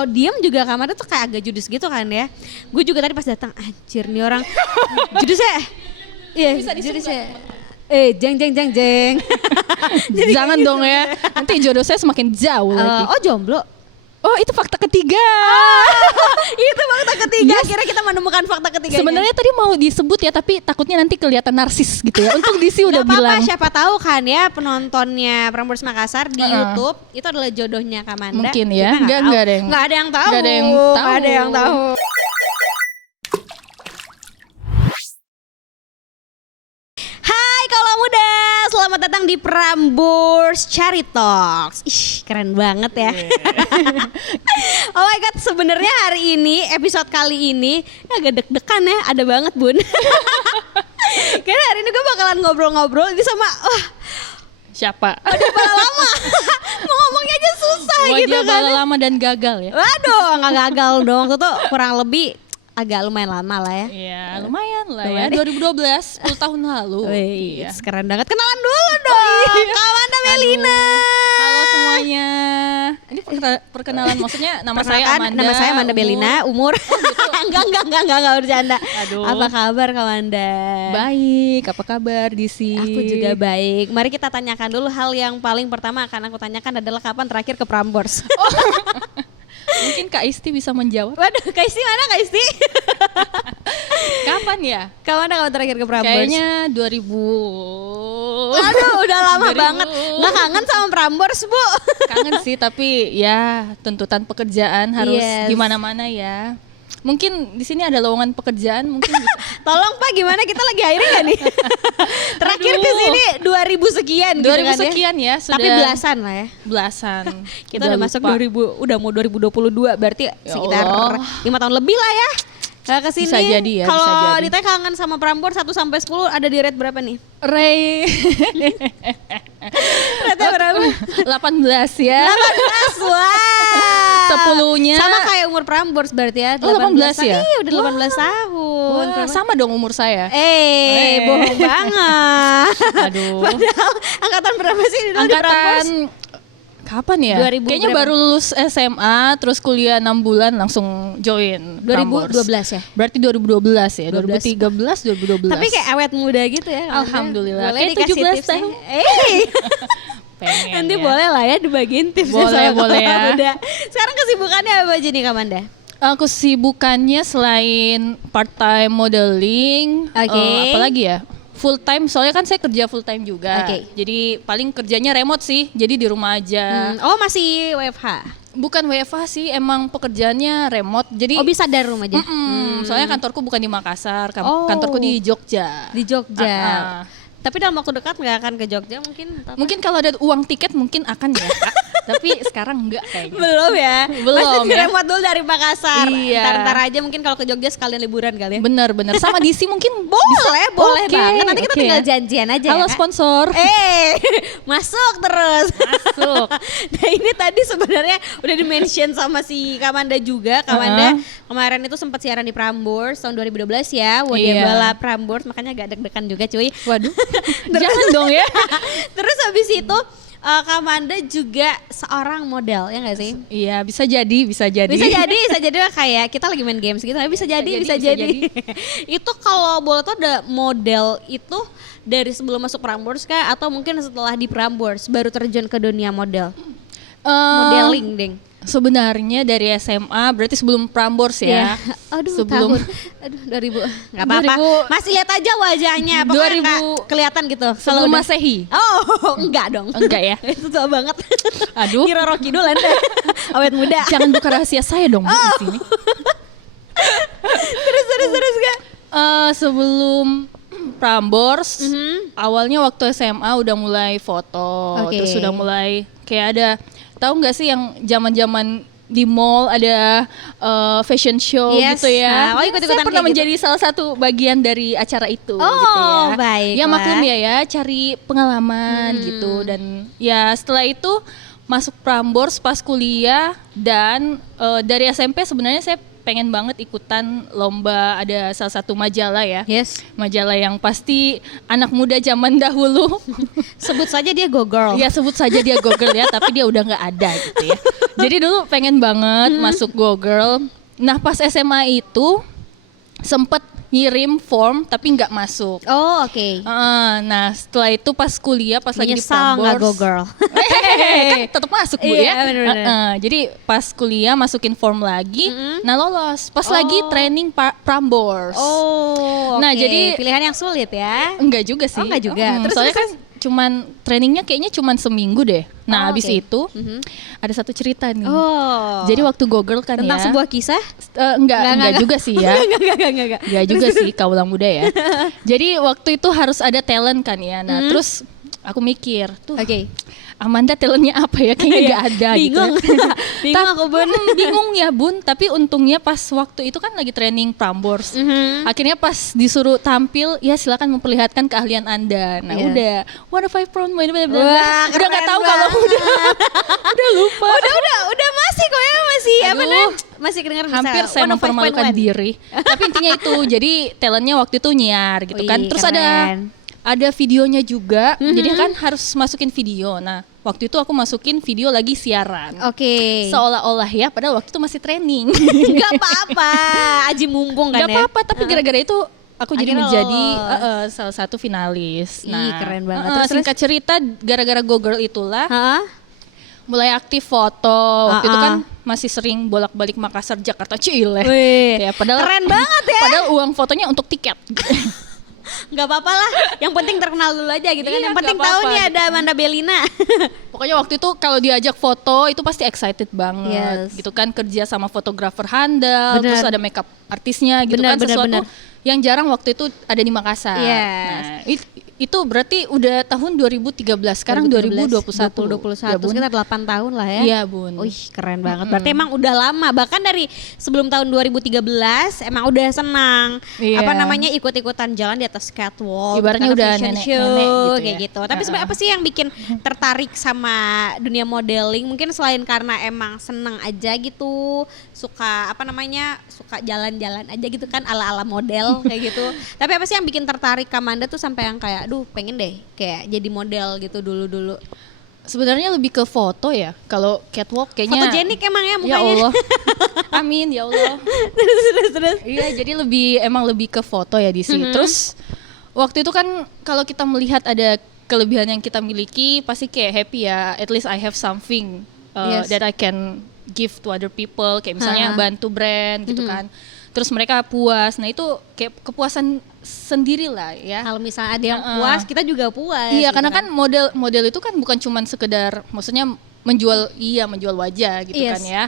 kalau diem juga Kamanda tuh kayak agak judes gitu kan ya. Gue juga tadi pas datang anjir nih orang judes ya. Iya, judes ya. Jeng. Jangan dong ya. Nanti jodoh saya semakin jauh lagi. Oh jomblo. Oh itu fakta ketiga. Itu fakta ketiga. Akhirnya kita menemukan fakta ketiga. Sebenarnya tadi mau disebut ya, tapi takutnya nanti kelihatan narsis gitu ya. Untuk Disi udah bilang. Siapa tahu kan ya penontonnya Prambors Makassar di YouTube itu adalah jodohnya Kamanda. Mungkin ya. Enggak ada yang tahu. Nggak ada yang tahu. Hai kaulah muda, selamat datang di Prambors Cari Talks. Ih, keren banget ya. Oh my god, sebenarnya hari ini episode kali ini agak deg-degan ya, ada banget Bun. Karena hari ini gue bakalan ngobrol-ngobrol ini sama Siapa? udah bala lama. Mau ngomongnya aja susah gitu Wajah kan. bala lama dan gagal ya. Waduh, nggak gagal dong. Itu tuh kurang lebih agak lumayan lama lah ya. Iya lumayan lah ya. 2012, 10 tahun lalu. Wih, Iya. keren banget. Kenalan dulu dong. Kamanda Melina. Halo semuanya. Ini perkenalan maksudnya nama saya Perkenalkan, Amanda. nama saya Amanda Belina, umur. Enggak bercanda. Aduh. Apa kabar Kamanda? Baik, apa kabar Disi? Aku juga baik. Mari kita tanyakan dulu hal yang paling pertama akan aku tanyakan adalah kapan terakhir ke Prambors. Mungkin Kak Isti bisa menjawab. Waduh, Kak Isti mana Kak Isti? Kapan ya? Kapan terakhir ke Prambors? Kayaknya 2000. Aduh, udah lama 2000. banget. Nggak kangen sama Prambors, Bu? Kangen sih, tapi ya tuntutan pekerjaan harus Yes. di mana-mana ya. Mungkin di sini ada lowongan pekerjaan, mungkin bisa. Tolong Pak, gimana kita lagi hiring nggak nih? Terakhir ke sini 2000 sekian 2000 gitu kan ya. sekian ya, sudah Tapi belasan lah ya. belasan. Kita udah masuk 2000, udah mau 2022 berarti Ya sekitar Allah. 5 tahun lebih lah ya. Nah, kesini Bisa jadi ya, kalau bisa jadi. ditanya kangen sama Prambors 1 sampai 10 ada di rate berapa nih? Ray Rate berapa? 18 ya. 18. Wah. 10-nya. Sama kayak umur Prambors berarti ya. Oh, 18 ya? Iya, udah 18 tahun. Wah, sama dong umur saya. Bohong banget. Aduh. Padahal angkatan berapa sih dulu di Prambors? Angkatan kapan ya? 2000 Kayaknya berapa? baru lulus SMA, terus kuliah 6 bulan langsung join Prambors. 2012 ya? Berarti 2012 ya? 12. 2013, 2012. Tapi kayak awet muda gitu ya. Alhamdulillah. Boleh Kayak dikasih 17 tipsnya. tahun. Pengen Nanti ya. boleh lah ya dibagiin tipsnya. Boleh, sama boleh Kamanda ya. muda. Sekarang kesibukannya apa aja nih Kamanda? Kesibukannya selain part time modeling, Oke. apalagi ya? Full time, soalnya kan saya kerja full time juga. Oke. Jadi paling kerjanya remote sih, jadi di rumah aja. Oh masih WFH? Bukan WFH sih, emang pekerjaannya remote. Jadi Oh bisa dari rumah aja? soalnya kantorku bukan di Makassar, Oh. kantorku di Jogja. Di Jogja. Ah. Tapi dalam waktu dekat nggak akan ke Jogja mungkin? Atau apa? Mungkin kalau ada uang tiket mungkin akan ya, Kak. Tapi sekarang enggak kayaknya. Belum ya? Belum Masih ya. remote dulu dari Makassar. Iya. Ntar aja mungkin kalau ke Jogja sekalian liburan kali ya? Bener. Sama DC mungkin Boleh Oke, banget. Nanti kita oke tinggal ya. janjian aja Halo ya, Kak? sponsor. Masuk terus. Masuk. Nah ini tadi sebenarnya udah di-mention sama si Kamanda juga. Kamanda kemarin itu sempat siaran di Prambors tahun 2012 ya. Iya. Bala Prambors, makanya agak deg-degan juga cuy. Waduh. Jangan dong ya. Terus habis itu Kamanda juga seorang model ya nggak sih? Iya, bisa jadi. Bisa jadi kayak kita lagi main games gitu. Bisa jadi. Itu kalau boleh tuh ada model itu dari sebelum masuk Prambors kah atau mungkin setelah di Prambors baru terjun ke dunia model? Modeling, Deng. Sebenarnya dari SMA, berarti sebelum Prambors ya. Aduh, Sebelum tahun. Aduh, 2000. Enggak apa-apa. 2000. Masih lihat aja wajahnya. Pokoknya 2000. nggak kelihatan gitu. Kalau sebelum udah- Masehi. Oh, enggak dong. Enggak ya? Itu tua banget. Aduh. Kira Rocky dulu Anda. Awet muda. Jangan buka rahasia saya dong Bu, di sini. Terus Kak. Sebelum Prambors, Mhm. awalnya waktu SMA udah mulai foto, Oke. terus udah mulai kayak ada, tahu nggak sih yang zaman-zaman di mall ada fashion show Yes. gitu ya. Nah, ikut-ikutan Saya pernah kayak gitu. menjadi salah satu bagian dari acara itu Oh, gitu ya. baiklah. Ya maklum ya, cari pengalaman gitu, dan ya setelah itu masuk Prambors pas kuliah, dan dari SMP sebenarnya saya pengen banget ikutan lomba, ada salah satu majalah ya. Yes. Majalah yang pasti anak muda zaman dahulu. Sebut saja dia Go Girl. Ya sebut saja dia Go Girl ya, tapi dia udah nggak ada gitu ya. Jadi dulu pengen banget masuk Go Girl. Nah pas SMA itu sempet ngirim form tapi nggak masuk. Oh oke. Nah setelah itu pas kuliah, pas lagi di Menyesal nggak Go Prambors, Girl? kan tetap masuk Bu Iya, ya. bener-bener. Jadi pas kuliah masukin form lagi, nah lolos. Pas lagi training Prambors. Oh, Nah, oke. jadi- pilihan yang sulit ya. Enggak juga sih. Oh, enggak juga. Terus, soalnya terus, kan cuman trainingnya kayaknya cuman seminggu deh. Nah Oh, habis oke. itu ada satu cerita nih. Oh. Jadi waktu Go Girl kan tentang ya. sebuah kisah? Enggak juga sih ya. Enggak. Enggak juga sih kaulah muda ya. Jadi waktu itu harus ada talent kan ya. Nah terus aku mikir tuh Oke. Amanda talentnya apa ya? Kayaknya nggak ada Bingung. gitu. Bingung aku Bun. Bingung ya Bun. Tapi untungnya pas waktu itu kan lagi training Prambors. Akhirnya pas disuruh tampil, ya silakan memperlihatkan keahlian Anda. Nah Iya. udah, what if I from Wah, udah keren nggak tahu kalau udah lupa. Udah masih kok ya masih apa Aduh. nih? Masih kedengar bisa. Hampir saya 105.1. mempermalukan diri. Tapi intinya itu, jadi talentnya waktu itu nyiar gitu kan. Wih, Terus keren. ada videonya juga. Jadi kan harus masukin video. Nah, waktu itu aku masukin video lagi siaran. Oke. Seolah-olah ya, padahal waktu itu masih training. Enggak apa-apa. Aji mumpung kan Gak ya. apa-apa, tapi gara-gara itu aku jadi Akhirnya menjadi lolos. salah satu finalis. Ih, keren banget. Terus Terus, singkat cerita, gara-gara Go Girl itulah Hah? mulai aktif foto. Waktu itu Ah, ah. kan masih sering bolak-balik Makassar, Jakarta, Cile. Wih, Ya, padahal keren banget ya. Padahal uang fotonya untuk tiket. Enggak apa-apa lah. Yang penting terkenal dulu aja gitu kan. Iya, Yang penting nggak tahu apa-apa nih gitu. ada Amanda Belina. Pokoknya waktu itu kalau diajak foto itu pasti excited banget Yes. gitu kan, kerja sama fotografer handal, Bener. terus ada makeup artisnya gitu Bener, kan, bener, sesuatu bener. yang jarang waktu itu ada di Makassar. Yes. Nah, itu berarti udah tahun 2013, sekarang 2021. 2021. Ya, Bun? Sekitar 8 tahun lah ya. Iya, Bun. Wih, keren banget. Berarti emang udah lama. Bahkan dari sebelum tahun 2013 emang udah senang. Iya. Apa namanya ikut-ikutan jalan di atas catwalk. Ibaratnya gitu kan, udah fashion nenek-nenek show, gitu kayak ya. gitu. Tapi sebenarnya apa sih yang bikin tertarik sama dunia modeling? Mungkin selain karena emang seneng aja gitu, suka apa namanya, suka jalan-jalan aja gitu kan ala-ala model kayak gitu. Tapi apa sih yang bikin tertarik Kamanda tuh sampai yang kayak, aduh pengen deh kayak jadi model gitu dulu-dulu. Sebenarnya lebih ke foto ya. Kalau catwalk kayaknya Fotogenik emang ya Ya mukanya. Allah. Amin ya Allah. terus. Iya, jadi emang lebih ke foto ya di sini. Terus waktu itu kan kalau kita melihat ada kelebihan yang kita miliki, pasti kayak happy ya. At least I have something Yes. that I can give to other people. Kayak misalnya Ha. bantu brand gitu kan. Terus mereka puas. Nah itu kayak kepuasan sendiri lah ya. Kalau misalnya ada yang puas, kita juga puas. Iya, gitu karena kan model itu kan bukan cuman sekedar, maksudnya menjual wajah gitu Yes. kan ya.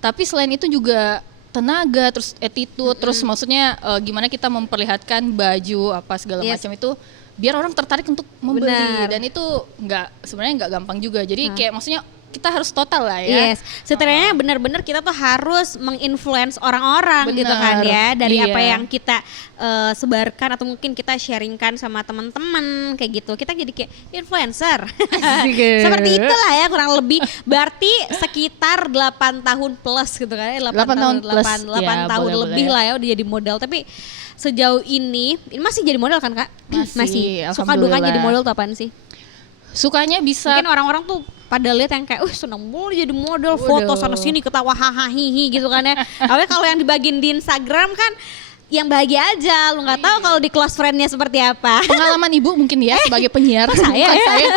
Tapi selain itu juga tenaga, terus attitude, terus maksudnya gimana kita memperlihatkan baju apa segala Yes. macam itu biar orang tertarik untuk membeli. Benar. Dan itu sebenarnya nggak gampang juga. Jadi kayak maksudnya kita harus total lah ya. Yes, setidaknya benar-benar kita tuh harus menginfluence orang-orang gitu kan Benar. ya, dari Iya. apa yang kita sebarkan atau mungkin kita sharingkan sama teman-teman kayak gitu. Kita jadi kayak influencer. Seperti itulah ya kurang lebih. Berarti sekitar 8 tahun plus gitu kan ya, 8 tahun plus. 8 Ya, tahun boleh, lebih boleh. lah ya udah jadi model. Tapi sejauh ini masih jadi model kan Kak? Masih, Suka duka alhamdulillah. jadi model tuh apaan sih? Sukanya bisa Mungkin orang-orang tuh pada lihat yang kayak, seneng mulu jadi model, foto sana sini ketawa hahaha hihi gitu kan ya. Tapi kalau yang dibagiin di Instagram kan yang bahagia aja, lu nggak tahu kalau di close friend-nya seperti apa. pengalaman ibu mungkin ya sebagai penyiar. saya bukan ya? saya.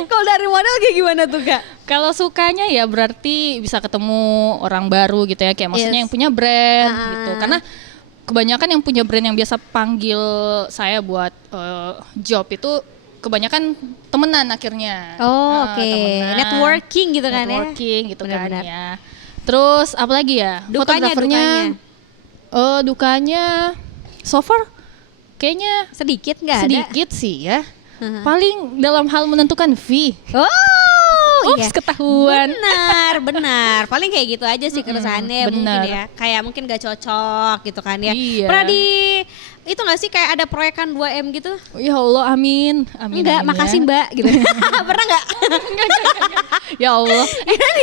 Kalau dari model kayak gimana tuh Kak? Kalau sukanya ya berarti bisa ketemu orang baru gitu ya, kayak maksudnya Yes. yang punya brand Ah. gitu. Karena kebanyakan yang punya brand yang biasa panggil saya buat job itu kebanyakan temenan akhirnya. Oh, oke. Temenan, Networking gitu kan ya? networking gitu Benar-benar. kan ya. Terus apa lagi ya? Dukanya, Fotografernya, dukanya so far kayaknya Sedikit nggak ada? sedikit sih ya. Paling dalam hal menentukan fee. Oh, iya. Ketahuan. Benar. Paling kayak gitu aja sih keresahannya mungkin benar. ya. Kayak mungkin gak cocok gitu kan ya. Iya. Pernah di itu gak sih kayak ada proyekan 2M gitu? Ya Allah, amin. Enggak, amin makasih ya. Mbak gitu. Pernah gak? Ya Allah.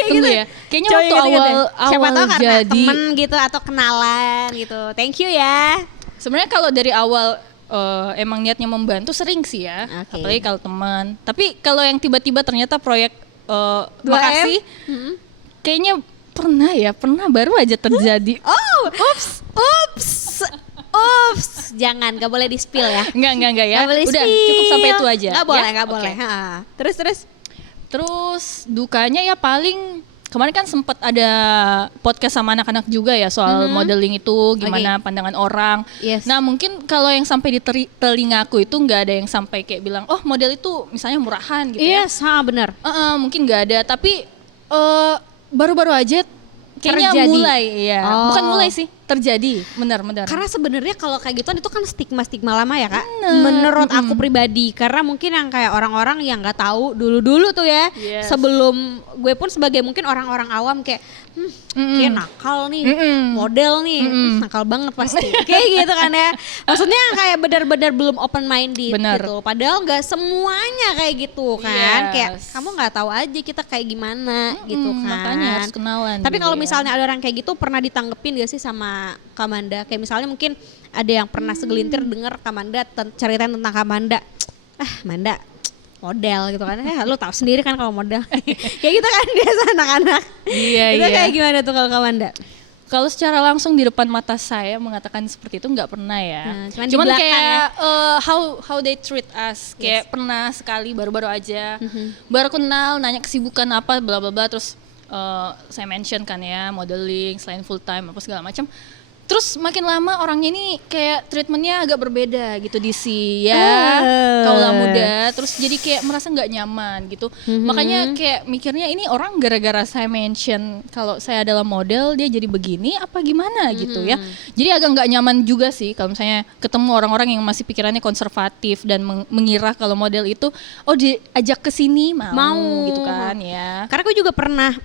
Tunggu ya. Kayaknya Coba waktu inget-inget deh. Siapa awal tahu karena jadi temen gitu atau kenalan gitu. Thank you ya. sebenarnya kalau dari awal emang niatnya membantu sering sih ya. Oke. Apalagi kalau teman. Tapi kalau yang tiba-tiba ternyata proyek 2M? makasih kayaknya pernah baru aja terjadi. Oh, Ups, jangan, gak boleh di-spill ya. Enggak ya. Gak boleh Udah di-spill. cukup sampai itu aja. Gak boleh, ya? gak Oke. boleh. Ha. Terus. Dukanya ya paling kemarin kan sempat ada podcast sama anak-anak juga ya soal modeling itu gimana pandangan orang. Yes. Nah mungkin kalau yang sampai di telingaku itu nggak ada yang sampai kayak bilang oh model itu misalnya murahan gitu ya. Yes, benar. Mungkin nggak ada tapi baru-baru aja kayaknya Terjadi. mulai ya. Oh. Bukan mulai sih terjadi benar-benar. Karena sebenarnya kalau kayak gituan itu kan stigma lama ya kak. Bener. Menurut aku pribadi, karena mungkin yang kayak orang-orang yang nggak tahu dulu tuh ya. Yes. Sebelum gue pun sebagai mungkin orang-orang awam kayak, kayak nakal nih, model nih, nakal banget pasti. Kayak gitu kan ya. Maksudnya yang kayak benar-benar belum open minded Bener. gitu. Padahal nggak semuanya kayak gitu kan. Yes. Kayak kamu nggak tahu aja kita kayak gimana gitu kan. Makanya harus kenalan. Tapi dulu kalau ya. misalnya ada orang kayak gitu pernah ditanggepin gak sih sama Kamanda? Kayak misalnya mungkin ada yang pernah segelintir denger Kamanda ceritain tentang Kamanda. Manda model gitu kan. Lu tahu sendiri kan kalau model. Kayak gitu kan biasa anak-anak. Iya, Itu iya. kayak gimana tuh kalau Kamanda? Kalau secara langsung di depan mata saya mengatakan seperti itu nggak pernah ya. Nah, cuman di Cuman belakang kayak how they treat us kayak pernah sekali baru-baru aja. Baru kenal nanya kesibukan apa bla bla bla terus saya mention kan ya modeling selain full time apa segala macam. Terus makin lama orangnya ini kayak treatmentnya agak berbeda gitu di si ya kaulah muda. Terus jadi kayak merasa nggak nyaman gitu. Makanya kayak mikirnya ini orang gara-gara saya mention kalau saya adalah model dia jadi begini apa gimana gitu ya. Jadi agak nggak nyaman juga sih kalau misalnya ketemu orang-orang yang masih pikirannya konservatif dan mengira kalau model itu diajak ke sini mau gitu kan ya. Karena gue juga pernah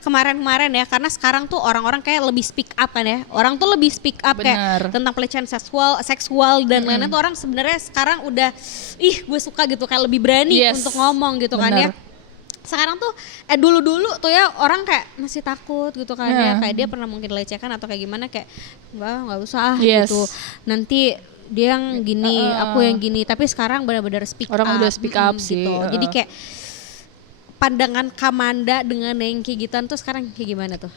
kemarin ya, karena sekarang tuh orang-orang kayak lebih speak up kan ya. Orang tuh lebih speak up Bener. kayak tentang pelecehan seksual dan lain-lain tuh orang sebenarnya sekarang udah gue suka gitu kayak lebih berani Yes. untuk ngomong gitu kan ya. Bener. Sekarang tuh dulu tuh ya orang kayak masih takut gitu kan ya, Yeah. kayak dia pernah mungkin lecehkan atau kayak gimana kayak nggak usah Yes. gitu. Nanti dia yang gini, aku yang gini. Tapi sekarang benar-benar speak Orang up. udah speak up sih, Gitu. Jadi kayak pandangan Kamanda dengan yang kayak gituan tuh sekarang kayak gimana tuh?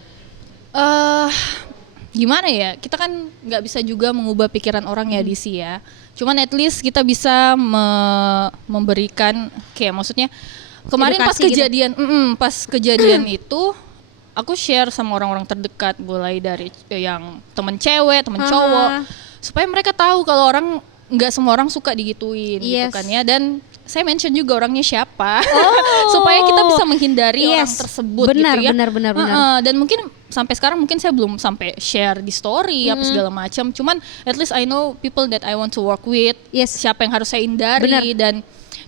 Gimana ya, kita kan nggak bisa juga mengubah pikiran orang ya DC ya. Cuman at least kita bisa memberikan kayak maksudnya kemarin pas Edukasi gitu. kejadian itu aku share sama orang-orang terdekat mulai dari yang temen cewek, temen cowok supaya mereka tahu kalau orang nggak semua orang suka digituin gitu Yes. kan ya. Dan saya mention juga orangnya siapa supaya kita bisa menghindari orang tersebut benar, gitu ya. benar. Dan mungkin sampai sekarang mungkin saya belum sampai share di story apa segala macam. Cuman at least I know people that I want to work with. Yes. Siapa yang harus saya hindari Benar. dan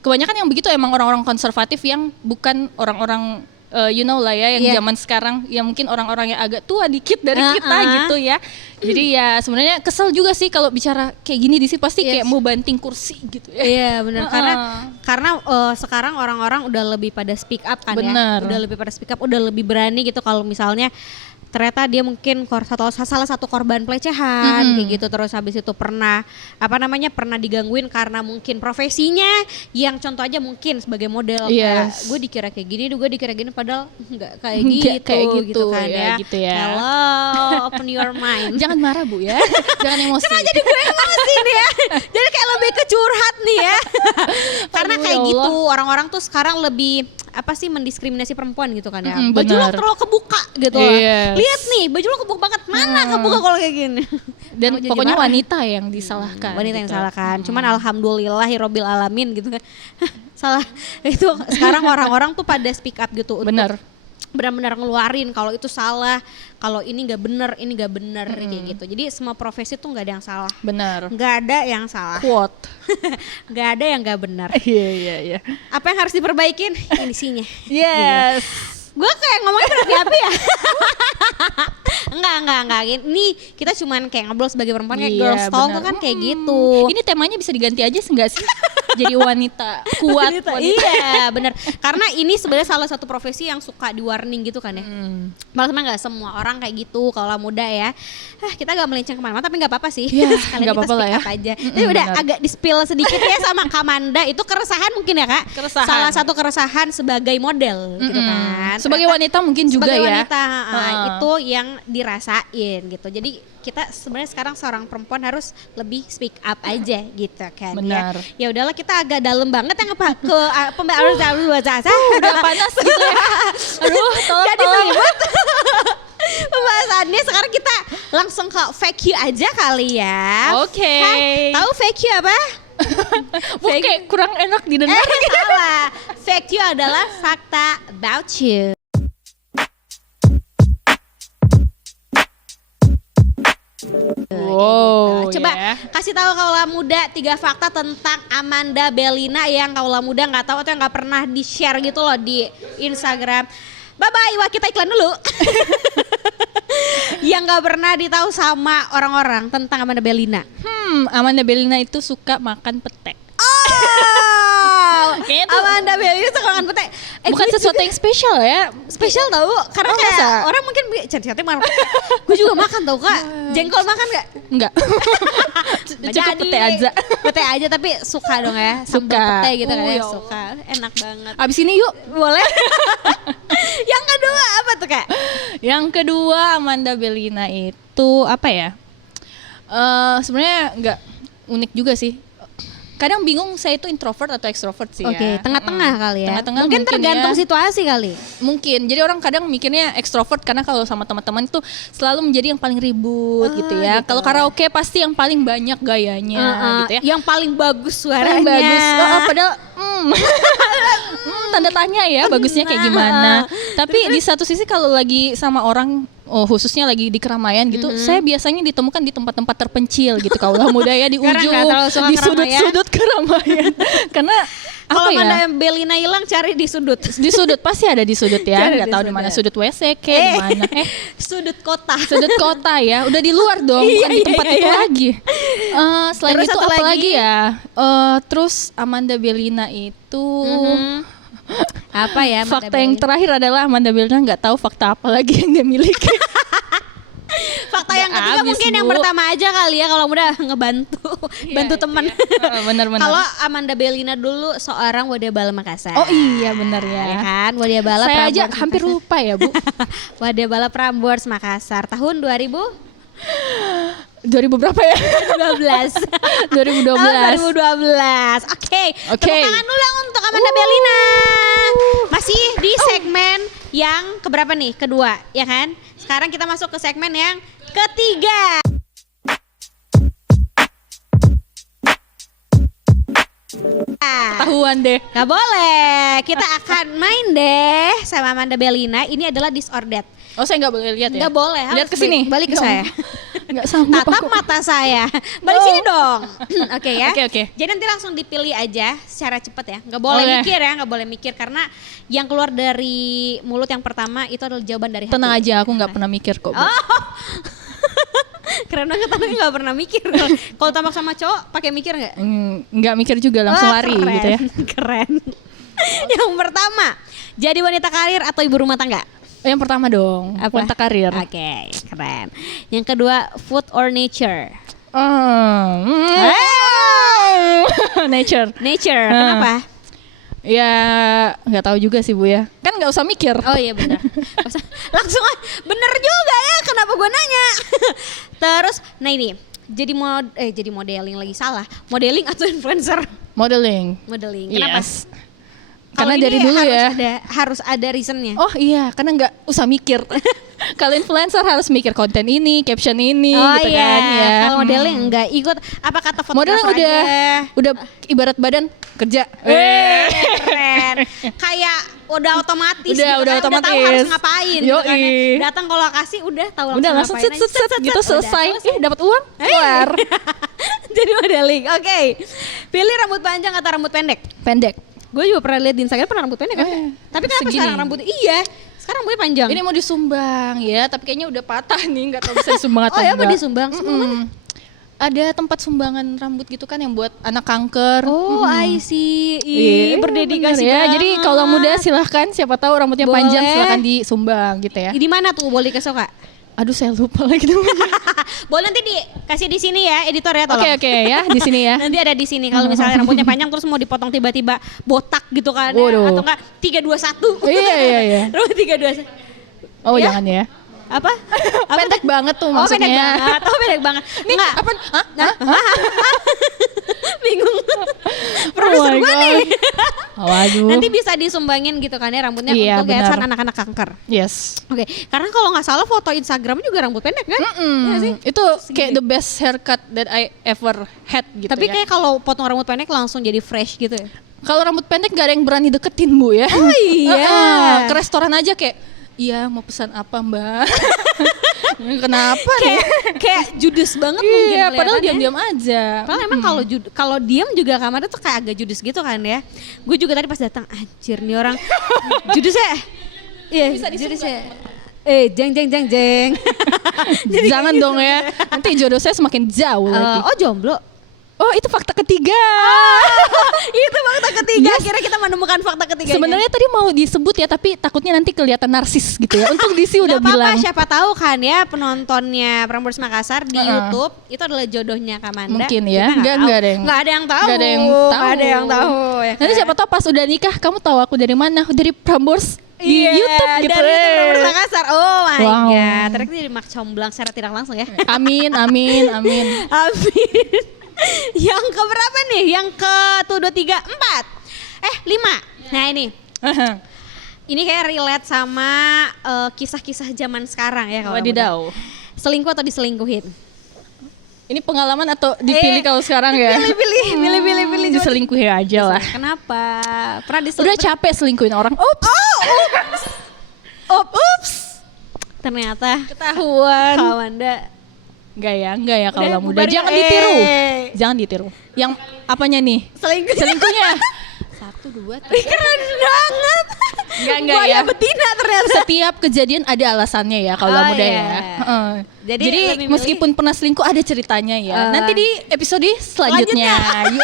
kebanyakan yang begitu emang orang-orang konservatif yang bukan orang-orang you know lah ya yang Yeah. zaman sekarang ya mungkin orang-orang yang agak tua dikit dari kita Uh-uh. gitu ya. Jadi ya sebenarnya kesel juga sih kalau bicara kayak gini di sini pasti Yes. kayak mau banting kursi gitu ya. Iya benar, Uh-uh. karena sekarang orang-orang udah lebih pada speak up kan Benar. ya, udah lebih pada speak up, udah lebih berani gitu kalau misalnya ternyata dia mungkin salah satu korban pelecehan kayak gitu, terus habis itu pernah digangguin karena mungkin profesinya yang contoh aja mungkin sebagai model kayak Yes. gue dikira kayak gini padahal nggak kayak Nggak gitu, kayak gitu, kan ya, ya. gitu ya. Hello, open your mind. Jangan marah Bu ya. Jangan emosi. Kenapa jadi gue emosi nih ya? Jadi kayak lebih ke curhat nih ya. Karena Aduh, kayak ya gitu Allah. orang-orang tuh sekarang lebih mendiskriminasi perempuan gitu kan ya. Mm-mm, Baju lo benar. terlalu kebuka gitu. Yes. Lihat nih, baju lo kebuka banget. Mana kebuka kalau kayak gini? Dan Mau jadi pokoknya marah. wanita yang disalahkan. Wanita yang gitu. salahkan. Cuman alhamdulillahirabbil alamin gitu kan. Salah itu sekarang orang-orang tuh pada speak up gitu Bener. benar-benar ngeluarin kalau itu salah, kalau ini nggak bener kayak gitu. Jadi semua profesi tuh nggak ada yang salah. Benar. Nggak ada yang salah. Quote. Nggak ada yang nggak benar. Iya. Apa yang harus diperbaikin? Isinya. Yes. Gue kayak ngomongnya berapi-api ya. Enggak. Ini kita cuman kayak ngobrol sebagai perempuan kayak Iya, girls talk benar. tuh kan kayak gitu. Ini temanya bisa diganti aja enggak sih? Jadi wanita kuat. Wanita. Iya bener. Karena ini sebenarnya salah satu profesi yang suka di warning gitu kan ya. Malah nggak semua orang kayak gitu kalau muda ya. Kita gak melenceng kemana-mana tapi nggak apa-apa sih. Ya, Sekalian nggak kita apa-apa lah speak ya. up aja. Tapi udah benar. agak di-spill sedikit ya sama Kamanda. Itu keresahan mungkin ya Kak? Keresahan. Salah satu keresahan sebagai model gitu kan. Sebagai wanita mungkin juga sebagai ya. wanita itu yang dirasain gitu. Jadi kita sebenarnya sekarang seorang perempuan harus lebih speak up aja gitu kan. Benar. Ya udahlah kita agak dalam banget yang ke pembahasan Udah panas gitu ya. Aduh, jadi tolong. ribet. Pembahasannya sekarang kita langsung ke fake you aja kali ya. Oke. Hah? Tahu fake you apa? Bu, kayak kurang enak didengar. Salah. Fake you adalah fakta about you. Wow, Coba ya. kasih tahu kaula muda 3 fakta tentang Amanda Bellina yang kaula muda nggak tahu atau yang nggak pernah di share gitu loh di Instagram. Bye bye, wah kita iklan dulu. Yang nggak pernah ditahu sama orang-orang tentang Amanda Bellina. Amanda Bellina itu suka makan pete. Oh, Kayaknya tuh- Amanda Bellina suka makan pete. Bukan sesuatu yang spesial ya. Spesial tahu karena Oh, kayak masa? orang mungkin cari-cari makan. Gue juga makan tau Kak. Jengkol makan nggak? Enggak. Nggak Cukup jadi. pete aja. Pete aja tapi suka dong ya. Sambal Suka. pete gitu kan ya. Ya Allah. Suka. Enak banget. Abis ini yuk. Boleh. Yang kedua apa tuh Kak? Yang kedua Amanda Bellina itu apa ya? Sebenarnya nggak unik juga sih. Kadang bingung saya itu introvert atau extrovert sih Oke, ya. tengah-tengah kali ya. Tengah-tengah mungkin tergantung ya. situasi kali. Mungkin. Jadi orang kadang mikirnya extrovert karena kalau sama teman-teman itu selalu menjadi yang paling ribut gitu ya. Gitu. Kalau karaoke pasti yang paling banyak gayanya gitu ya. Yang paling bagus suaranya. Paling bagus. Padahal tanda tanya ya bagusnya kayak gimana. Tapi di satu sisi kalau lagi sama orang khususnya lagi di keramaian gitu, saya biasanya ditemukan di tempat-tempat terpencil gitu kaulah muda ya di Karena ujung, nggak terlalu suka di keramaian. sudut-sudut keramaian. Karena Kalau apa ya? Amanda Bellina hilang cari di sudut. Di sudut pasti ada di sudut ya, Cari nggak di tahu di sudut. mana sudut WC kayak di mana. Sudut kota. Sudut kota ya, udah di luar dong, bukan di tempat itu lagi. Selain Terus itu satu apa lagi? lagi ya? Terus Amanda Bellina itu Apa ya? Amanda fakta yang Bellina? terakhir adalah Amanda Bellina nggak tahu fakta apa lagi yang dia miliki. Fakta yang Udah ketiga habis, mungkin yang Bu. pertama aja kali ya kalau udah ngebantu bantu teman. Benar-benar. Kalau Amanda Bellina dulu seorang Wadabala Makassar. Oh iya benar Ya ya. kan, Wadabala Saya aja Prambors hampir Makassar. lupa ya Bu. Wadabala Prambors Makassar tahun 2012. 2000 berapa ya? 2012. Tahun 2012. Oke. Oke. Tepuk tangan dulu dong untuk Amanda Bellina. Masih di segmen yang keberapa nih? Kedua, ya kan? Sekarang kita masuk ke segmen yang ketiga. Tahuan deh. Gak boleh. Kita akan main deh sama Amanda Bellina. Ini adalah disordered. Oh saya nggak boleh lihat ya? Gak boleh. Lihat harus ke sini. Balik ke Ya saya. Nggak sanggup Tatap aku. mata saya. Balik sini dong. Oke ya. Oke. Jadi nanti langsung dipilih aja secara cepat ya. Nggak boleh Oke. mikir ya, nggak boleh mikir karena yang keluar dari mulut yang pertama itu adalah jawaban dari hati. Tenang aja, aku nggak pernah mikir kok. Bu. Keren banget tapi nggak pernah mikir. Kalau tambah sama cowok pakai mikir nggak? Nggak mikir juga, langsung lari keren, gitu ya. Keren. Yang pertama, jadi wanita karir atau ibu rumah tangga? Yang pertama dong, wanita karir. Oke, keren. Yang kedua, food or nature? Nature. Nature, kenapa? Ya nggak tahu juga sih Bu ya. Kan nggak usah mikir. Oh iya benar. Langsung bener juga ya, kenapa gue nanya? Terus, nah ini, jadi modeling lagi salah. Modeling atau influencer? Modeling. Modeling. Kenapa? Yes. Karena Kalau dari ini dulu ya. harus ada reasonnya. Oh iya, karena nggak usah mikir. Kalau influencer harus mikir konten ini, caption ini, gitu kan ya. Kalau modelnya enggak ikut apa kata Modelnya fotografer udah ibarat badan kerja. keren. Kayak udah otomatis Udah kan. Udah tahu otomatis. harus ngapain gitu kan ya. Yoi. Datang ke lokasi udah tahu Udah langsung ngapain set aja. gitu Udah, selesai. Dapat uang, keluar. Jadi modeling. Oke. Pilih rambut panjang atau rambut pendek? Pendek. Gue juga pernah lihat di Instagram pernah rambut pendek kan. Tapi kenapa segini. sekarang rambutnya? Iya. Sekarang rambutnya panjang. Ini mau disumbang ya, tapi kayaknya udah patah nih, nggak tahu bisa disumbang atau Oh ya, apa enggak. disumbang? Sumbang mana? Ada tempat sumbangan rambut gitu kan yang buat anak kanker. Oh, I see. Iya, Berdedikasi bener ya. banget. Jadi kalau muda silahkan, siapa tahu rambutnya Boleh. panjang silahkan disumbang gitu ya. Di mana tuh boleh kasih Kak? Aduh saya lupa lagi namanya. Boleh nanti dikasih di sini ya, editor ya tolong. Oke ya di sini ya. Nanti ada di sini kalau misalnya rambutnya panjang terus mau dipotong tiba-tiba botak gitu kan ya. Waduh. Atau enggak 321. Iya. Rambut 321. Oh Ya? jangan ya. Apa? Pendek banget tuh Oh, pendek maksudnya. banget. Oh, pendek banget. Nih, Enggak. apa? Hah? Bingung. Produser Oh my gue nih. Waduh. Nanti bisa disumbangin gitu kan ya rambutnya Iya, untuk yayasan benar. anak-anak kanker. Yes. Oke, karena kalau nggak salah foto Instagram juga rambut pendek kan? Iya sih? Itu kayak the best haircut that I ever had gitu Tapi ya. kayak kalau potong rambut pendek langsung jadi fresh gitu ya. Kalau rambut pendek gak ada yang berani deketin Bu ya. Oh iya. Ke restoran aja kayak, iya mau pesan apa Mbak? Kenapa nih? kayak judes banget mungkin Iya, padahal kelihatannya. diam-diam aja. Padahal emang kalau diam juga kamarnya tuh kayak agak judes gitu kan ya. Gue juga tadi pas datang anjir nih orang judes ya. Iya, judes ya. Jeng. Jangan dong ya. Nanti jodoh saya semakin jauh lagi. Oh jomblo. Oh, itu fakta ketiga. Itu fakta ketiga. Akhirnya kita menemukan fakta ketiga. Sebenarnya tadi mau disebut ya, tapi takutnya nanti kelihatan narsis gitu ya. Untuk Disi udah bilang. Siapa tahu kan ya penontonnya Prambors Makassar di YouTube itu adalah jodohnya Kamanda. Mungkin ya. Kita Enggak ada yang Nggak ada yang tahu. Nggak ada yang tahu. Nggak ada yang tahu. Ya Nanti kan? siapa tahu pas udah nikah, kamu tahu aku dari mana? Dari Prambors di Iya, YouTube gitu. dari YouTube Prambors Makassar. Oh my Wow. god. Ternyata dia dimak comblang secara tidak langsung ya. Amin. Amin. Yang ke berapa nih? Yang ke 2, 3, 4. 5. Nah ini. Ini kayak relate sama kisah-kisah zaman sekarang ya kalau muda. Wadidaw. Selingkuh atau diselingkuhin? Ini pengalaman atau dipilih kalau sekarang ya? Pilih. Diselingkuhin aja lah. Kenapa? Pernah Udah diselingkuhin? capek selingkuhin orang. Ups. Ups. Ternyata Ketahuan. Kamanda Enggak ya kalau Udah, muda. bubar Jangan ya. ditiru. Jangan ditiru. Yang apanya nih? selingkuh. Selingkuhnya. 1, 2, 3. Keren banget. Enggak Buaya ya. betina ternyata. Setiap kejadian ada alasannya ya kalau Oh, muda iya. ya. Heeh. Jadi Jadi lebih milih- meskipun pernah selingkuh ada ceritanya ya. Nanti di episode selanjutnya. Yes.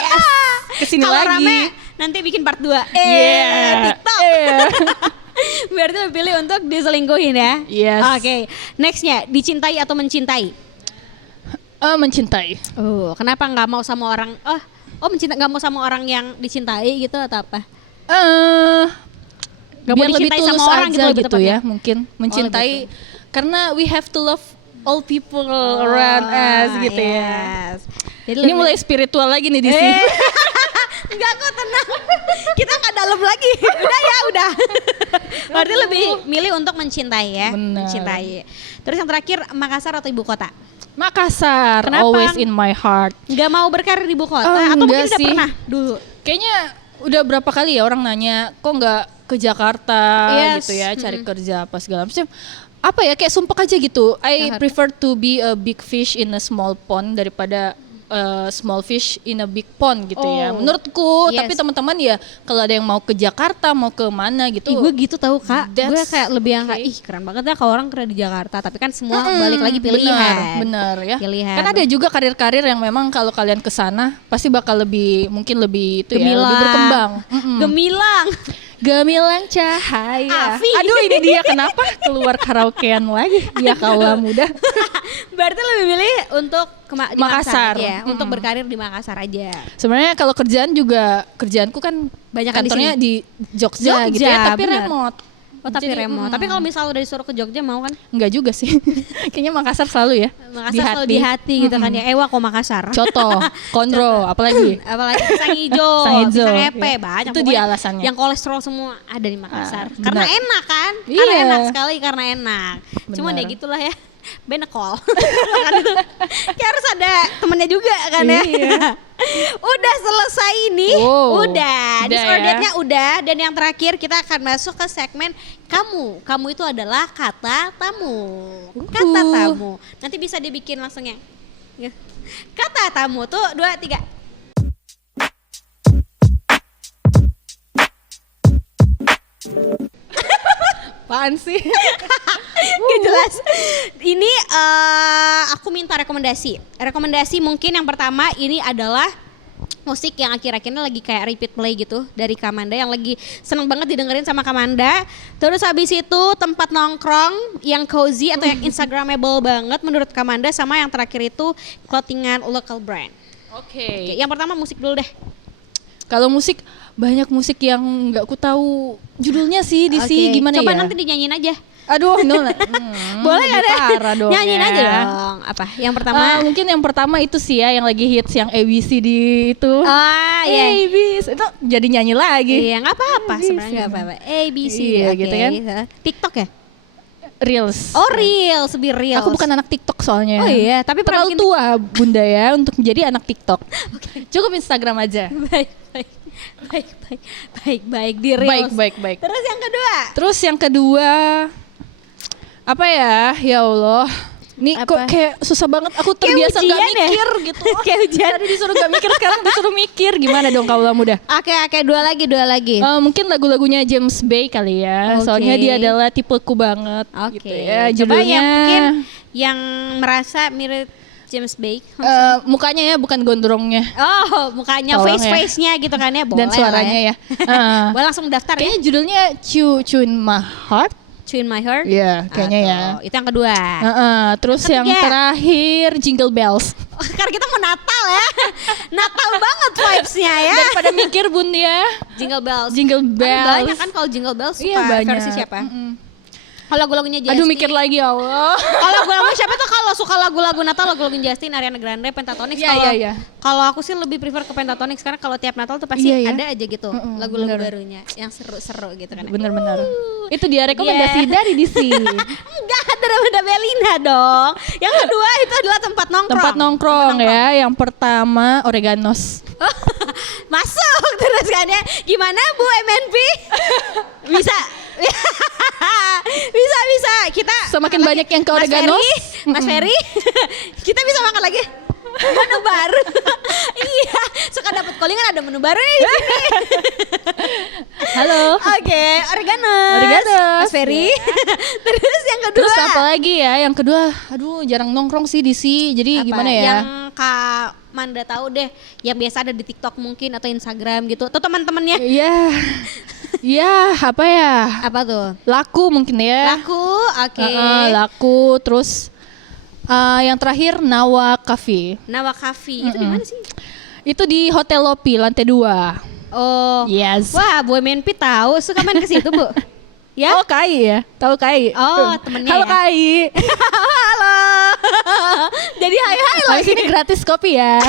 Kesini Kalau lagi. rame nanti bikin part 2. Yeah. TikTok. Berarti lo pilih untuk diselingkuhin ya. Yes. Oke. Nextnya dicintai atau mencintai? Mencintai. Oh, kenapa nggak mau sama orang? Mencintai nggak mau sama orang yang dicintai gitu atau apa? Nggak mau Biar lebih dicintai tulus sama orang aja gitu lebih gitu tepatnya. ya, mungkin mencintai karena we have to love all people around us gitu ya. Yes. Jadi Ini lebih- mulai spiritual lagi nih di sini. Enggak kok, tenang. Kita nggak dalam lagi. Udah. Berarti lebih milih untuk mencintai ya. Benar. Mencintai. Terus yang terakhir Makassar atau ibu kota? Makassar, Kenapa? always in my heart. Nggak mau berkarir di ibu kota Oh, atau mungkin enggak udah sih. pernah dulu? Kayaknya udah berapa kali ya orang nanya, kok nggak ke Jakarta Yes. gitu ya, cari kerja apa segala macam. Apa ya, kayak sumpah aja gitu. I Jakarta. prefer to be a big fish in a small pond daripada small fish in a big pond gitu ya. Oh. Menurutku, Yes. tapi teman-teman ya kalau ada yang mau ke Jakarta, mau ke mana gitu. Ih, gue gitu tahu Kak. Gue That's kayak lebih yang kayak okay. keren banget ya kalau orang kerja di Jakarta. Tapi kan semua balik lagi pilihan. Bener ya. Pilihan. Kan ada juga karir-karir yang memang kalau kalian ke sana pasti bakal mungkin lebih itu ya, lebih berkembang. Gemilang. Gemilang cahaya. Afi. Aduh, ini dia kenapa keluar karaokean lagi? Ya kalau muda. Berarti lebih milih untuk di Makassar. aja, untuk berkarir di Makassar aja. Sebenarnya kalau kerjaan juga kerjaanku kan Banyak kan di kantornya sini. di Jogja gitu ya, tapi bener. remote. Oh tapi Jadi, remote. Tapi kalau misal udah disuruh ke Jogja mau kan? Enggak juga sih. Kayaknya Makassar selalu ya. Makassar selalu di hati gitu kan ya. Ewa kok Makassar. Coto, konro, apalagi. Apalagi pisang hijau, Pisang hijau, pisang epe, ya. banyak. Itu Pokoknya dia alasannya. Yang kolesterol semua ada di Makassar. Ah, Karena benar. enak kan? Karena Iya. enak sekali karena enak. Cuman Benar. ya gitulah ya. Benekol. Kan itu. Kayak harus ada temennya juga kan ya. Iya. Udah selesai nih. Wow. Udah. Udah Disorderednya ya. udah. Dan yang terakhir kita akan masuk ke segmen kamu. Kamu itu adalah kata tamu. Kata tamu. Nanti bisa dibikin langsung ya. Kata tamu tuh 2, 3. Apaan sih? Gak jelas. Ini aku minta rekomendasi. Rekomendasi mungkin yang pertama ini adalah musik yang akhir-akhir ini lagi kayak repeat play gitu dari Kamanda yang lagi seneng banget didengerin sama Kamanda. Terus habis itu tempat nongkrong yang cozy atau yang instagramable banget menurut Kamanda, sama yang terakhir itu clothingan local brand. Oke, Oke. yang pertama musik dulu deh. Kalau musik, banyak musik yang nggak ku tahu judulnya sih di sini, Oke, gimana coba ya? nanti dinyanyiin aja. Aduh, Boleh lebih gak deh? parah dong Nyanyiin ya. aja dong. Apa? Yang pertama. Mungkin yang pertama itu sih ya, yang lagi hits yang ABCD itu. Ah, iya. ABC itu jadi nyanyi lagi. Iya, nggak apa-apa ABC. sebenarnya, nggak apa-apa. ABC, Iya, oke. gitu kan. TikTok ya? Reels. Oh, Reels, lebih Reels. Aku bukan anak TikTok soalnya. Oh iya, tapi pernah terlalu bikin- tua bunda ya untuk menjadi anak TikTok. Cukup Instagram aja. baik di Reels. Baik. Terus yang kedua. Terus yang kedua apa ya? Ya Allah. Nih Apa? kok kayak susah banget, aku terbiasa ujian gak ya? mikir gitu. Kayak ujian. Tadi disuruh gak mikir, sekarang disuruh mikir. Gimana dong kaulah muda? Oke, dua lagi. Mungkin lagu-lagunya James Bay kali ya. Oke. Soalnya dia adalah tipeku banget Oke. gitu ya. Coba Judulnya yang mungkin yang merasa mirip James Bay. mukanya ya, bukan gondrongnya. Oh, mukanya, Tolong ya. face-nya gitu kan ya. Boleh Dan suaranya lah ya. Ah. Boleh langsung daftar ya. Kayaknya judulnya Chew in My Heart. Chew in My Heart. Iya, kayaknya ya. Atau itu yang kedua. Terus Ketiga. yang terakhir Jingle Bells. Karena kita mau Natal ya. Natal banget vibes-nya ya. Daripada mikir bun ya. Jingle Bells. Jingle Bells. Banyak kan kalau Jingle Bells suka Iya, banyak. versi siapa? Kalau lagu-lagunya Justin. Aduh, mikir lagi ya Allah. Kalau lagu-lagu siapa tuh kalau suka lagu-lagu Natal, lagu-lagu Justin, Ariana Grande, Pentatonix. Iya, Kalau iya. kalau aku sih lebih prefer ke Pentatonix karena kalau tiap Natal tuh pasti Iya, ya. ada aja gitu lagu-lagu barunya yang seru-seru gitu kan. Bener-bener. Itu dia rekomendasi dari DC. Enggak ada Randa Belina dong. Yang kedua itu adalah tempat nongkrong. Tempat nongkrong ya. Yang pertama Oreganos. Masuk terus kan ya. Gimana Bu MNP? Bisa. bisa. Kita Semakin makan banyak lagi. yang ke Mas Oreganos. Ferry, Mas Ferry. Kita bisa makan lagi menu baru. Iya, suka dapat callingan ada menu baru nih di sini. Halo. Oke, Oreganos. Mas Ferry. Terus yang kedua. Terus apa lagi ya? Yang kedua, aduh jarang nongkrong sih DC. Jadi Apa? gimana ya? Yang Kak Manda tahu deh, yang biasa ada di TikTok mungkin atau Instagram gitu. Atau teman-temannya. Iya. Iya, apa ya? Apa tuh? Laku mungkin ya. Laku, oke. Laku, terus yang terakhir Nawa Cafe. Nawa Cafe, itu di mana sih? Itu di Hotel Lopi lantai 2. Oh. Yes. Wah, Bu MNP tahu, suka main ke situ, Bu. Ya? Oh, Kai ya? Tahu Kai? Oh, temennya Halo ya? Kai. Halo. Jadi hai Habis ini gratis kopi ya.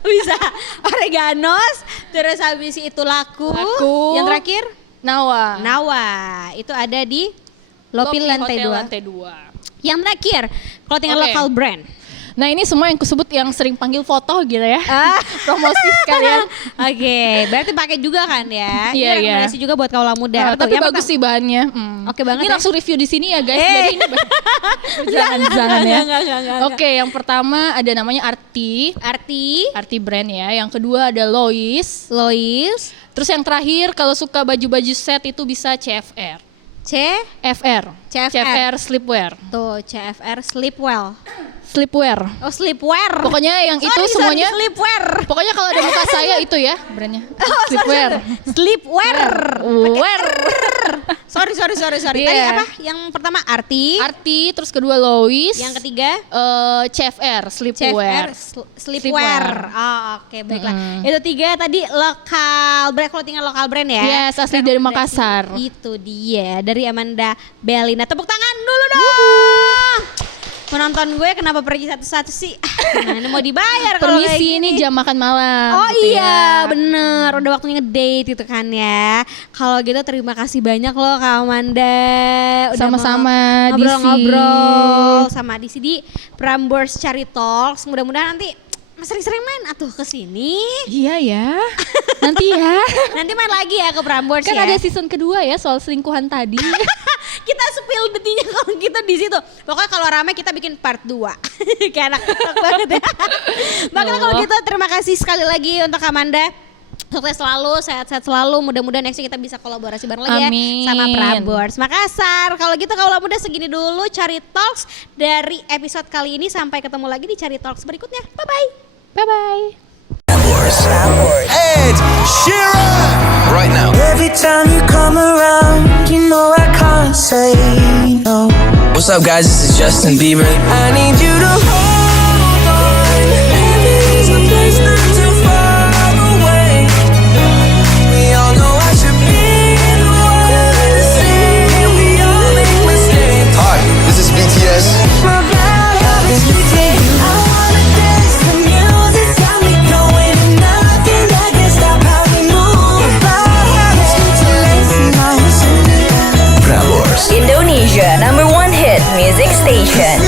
Bisa. Oreganos, terus habis itu laku. Laku. Yang terakhir Nawa. Nawa. Itu ada di Lopi lantai Hotel 2. lantai 2. Yang terakhir, clothing Oke. local brand. Nah, ini semua yang kusebut yang sering panggil foto gitu ya. Ah. Promosi sekalian. Oke, berarti pakai juga kan ya? Iya, Ini iya. rekomendasi juga buat kaula muda. Apa tuh? Tapi Yang bagus pertama- sih bahannya. Oke banget Ini ya. langsung review di sini ya guys. Jadi ini jangan ya. Enggak. Oke, yang pertama ada namanya Arti. Arti, Brand ya. Yang kedua ada Lois. Lois, Terus yang terakhir kalau suka baju-baju set itu bisa CFR. CFR. CFR Sleepwear. Tuh, CFR Sleepwell. Sleepwear. Oh, sleepwear. Pokoknya yang itu Sorry, semuanya. sleepwear. Pokoknya kalau ada muka saya itu ya brandnya. Oh, Sleepwear. Sleepwear. Wear. Sorry. Tadi Iya. apa? Yang pertama Arti, terus kedua Lois, yang ketiga CFR, CFR, Sleepwear. Sleepwear. Oh, oke, baiklah. Itu 3 tadi lokal brand, clothing lokal brand ya. Yes, asli dari Makassar. Itu dia dari Amanda Belina. Tepuk tangan dulu dong. Penonton gue kenapa pergi satu-satu sih? Mana mau dibayar kalau kayak Permisi, gini? ini jam makan malam. Oh gitu iya, ya. bener. Udah waktunya ngedate gitu kan ya. Kalau gitu terima kasih banyak loh Kak Amanda. Udah Sama-sama, mau ngobrol-ngobrol Disi. sama Disi di Prambors Charity Talks. Mudah-mudahan nanti sering-sering main atuh ke sini. Iya ya. Nanti ya. Nanti main lagi ya ke Prambors Kan ya. ada season kedua ya soal selingkuhan tadi. Kita spill detinya kalau kita di situ. Pokoknya kalau ramai kita bikin part 2. Kayak anak TikTok banget ya. Makanya kalau gitu terima kasih sekali lagi untuk Amanda. Sukses selalu, sehat-sehat selalu. Mudah-mudahan next kita bisa kolaborasi bareng lagi Amin. ya sama Prambors Makassar. Kalau gitu kalau muda segini dulu Charity Talks dari episode kali ini, sampai ketemu lagi di Charity Talks berikutnya. Bye bye. Bye bye. Ed Sheeran right now. Every time you come around, you know I can't say no. What's up, guys? This is Justin Bieber. I need you to hold on. Heaven's a place not too far away. We all know I should be the one to say we all make mistakes. Hi, this is BTS. My bad habits lead you. I wanna dance, the music's got me going, and nothing that can stop how we move. Bad habits lead to lazy nights. Prambors. Indonesia #1 hit music station.